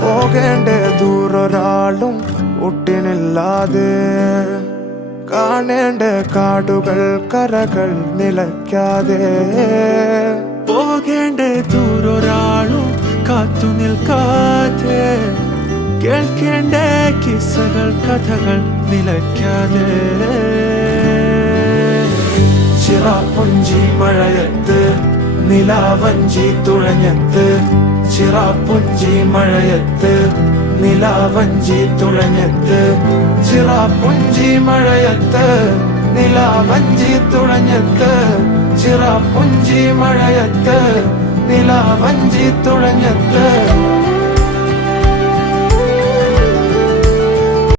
പോകേണ്ട ദൂരൊരാളും ഒട്ടിനില്ലാതെ, കാണേണ്ട കാടുകൾ കരകൾ നിലയ്ക്കാതെ. പോകേണ്ട ദൂരൊരാളും കാത്തു നിൽക്കാതെ, കേൾക്കേണ്ട കിസ്സകൾ കഥകൾ നിലയ്ക്കാതെ. ചിറാപ്പുഞ്ചി മഴയത്ത് നിലാവഞ്ചി തുഴഞ്ഞത്ത്, ചിറാപ്പുഞ്ചി മഴയത്ത് നിലാവഞ്ചി തുഴഞ്ഞത്ത്, ചിറാപ്പുഞ്ചി മഴയത്ത് നിലാവഞ്ചി തുഴഞ്ഞത്ത്, ചിറാപ്പുഞ്ചി മഴയത്ത് നിലാവഞ്ചി തുഴഞ്ഞത്ത്.